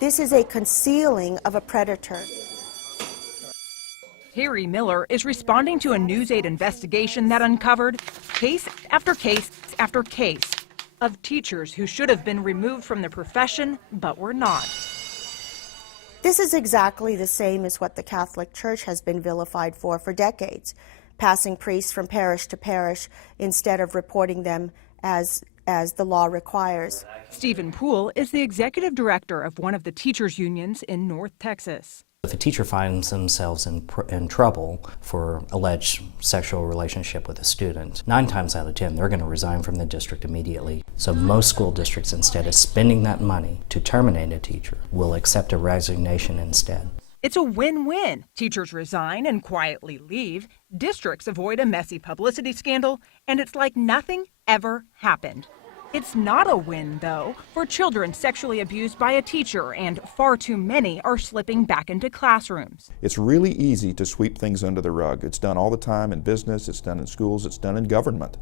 This is a concealing of a predator. Harry Miller is responding to a NewsAid investigation that uncovered case after case after case of teachers who should have been removed from the profession but were not. This is exactly the same as what the Catholic Church has been vilified for decades, passing priests from parish to parish instead of reporting them as the law requires. Stephen Poole is the executive director of one of the teachers' unions in North Texas. If a teacher finds themselves in trouble for alleged sexual relationship with a student, 9 times out of 10, they're going to resign from the district immediately. So most school districts, instead of spending that money to terminate a teacher, will accept a resignation instead. It's a win-win. Teachers resign and quietly leave, districts avoid a messy publicity scandal, and it's like nothing ever happened. It's not a win, though, for children sexually abused by a teacher, and far too many are slipping back into classrooms. It's really easy to sweep things under the rug. It's done all the time in business, it's done in schools, it's done in government.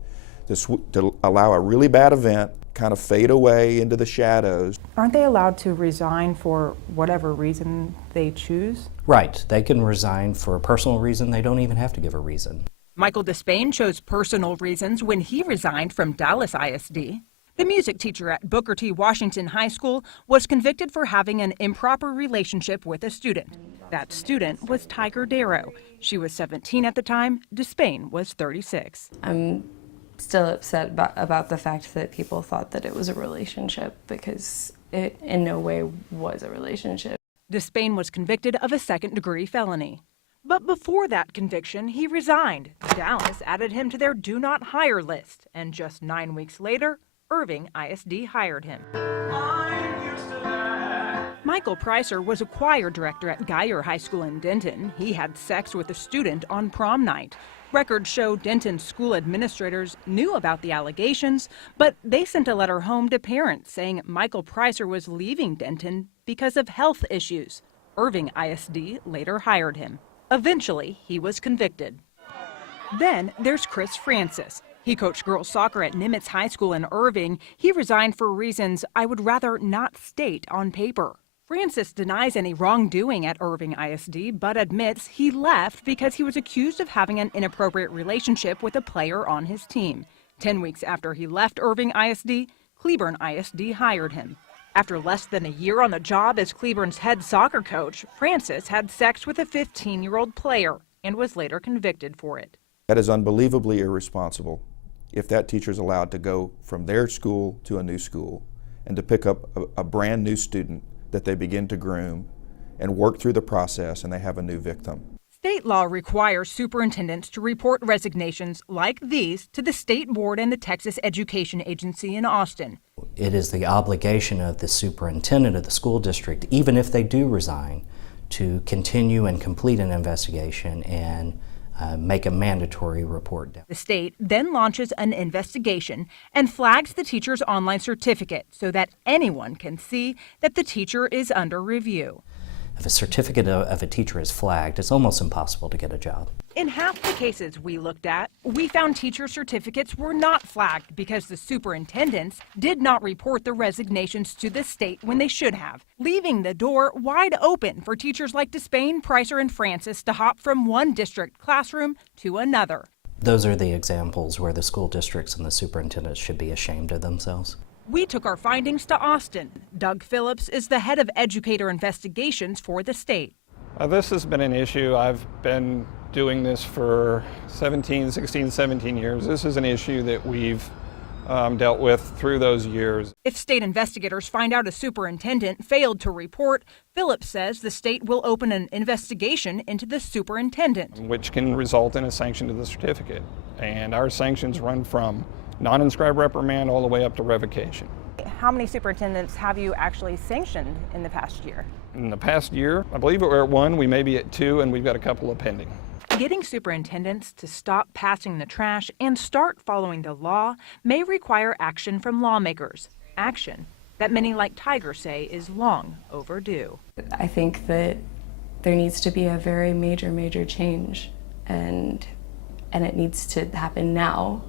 To allow a really bad event kind of fade away into the shadows. Aren't they allowed to resign for whatever reason they choose? Right, they can resign for a personal reason. They don't even have to give a reason. Michael Despain chose personal reasons when he resigned from Dallas ISD. The music teacher at Booker T. Washington High School was convicted for having an improper relationship with a student. That student was Tiger Darrow. She was 17 at the time. Despain was 36. I'm still upset about the fact that people thought that it was a relationship, because it in no way was a relationship. Despain was convicted of a second-degree felony. But before that conviction, he resigned. Dallas added him to their do not hire list, and just 9 weeks later, Irving ISD hired him. Michael Pricer was a choir director at Geyer High School in Denton. He had sex with a student on prom night. Records show Denton school administrators knew about the allegations, but they sent a letter home to parents saying Michael Pricer was leaving Denton because of health issues. Irving ISD later hired him. Eventually, he was convicted. Then there's Chris Francis. He coached girls soccer at Nimitz High School in Irving. He resigned for reasons I would rather not state on paper. Francis denies any wrongdoing at Irving ISD, but admits he left because he was accused of having an inappropriate relationship with a player on his team. 10 weeks after he left Irving ISD, Cleburne ISD hired him. After less than a year on the job as Cleburne's head soccer coach, Francis had sex with a 15-year-old player and was later convicted for it. That is unbelievably irresponsible if that teacher is allowed to go from their school to a new school and to pick up a brand new student that they begin to groom and work through the process, and they have a new victim. State law requires superintendents to report resignations like these to the state board and the Texas Education Agency in Austin. It is the obligation of the superintendent of the school district, even if they do resign, to continue and complete an investigation and make a mandatory report. The state then launches an investigation and flags the teacher's online certificate so that anyone can see that the teacher is under review. If a certificate of a teacher is flagged, it's almost impossible to get a job. In half the cases we looked at, we found teacher certificates were not flagged because the superintendents did not report the resignations to the state when they should have, leaving the door wide open for teachers like Despain, Pricer, and Francis to hop from one district classroom to another. Those are the examples where the school districts and the superintendents should be ashamed of themselves. We took our findings to Austin. Doug Phillips is the head of educator investigations for the state. This has been an issue. I've been doing this for 16, 17 years. This is an issue that we've dealt with through those years. If state investigators find out a superintendent failed to report, Phillips says the state will open an investigation into the superintendent, which can result in a sanction to the certificate. And our sanctions run from non-inscribed reprimand all the way up to revocation. How many superintendents have you actually sanctioned in the past year? In the past year, I believe we're at 1, we may be at 2, and we've got a couple of pending. Getting superintendents to stop passing the trash and start following the law may require action from lawmakers. Action that many like Tiger say is long overdue. I think that there needs to be a very major change, and it needs to happen now.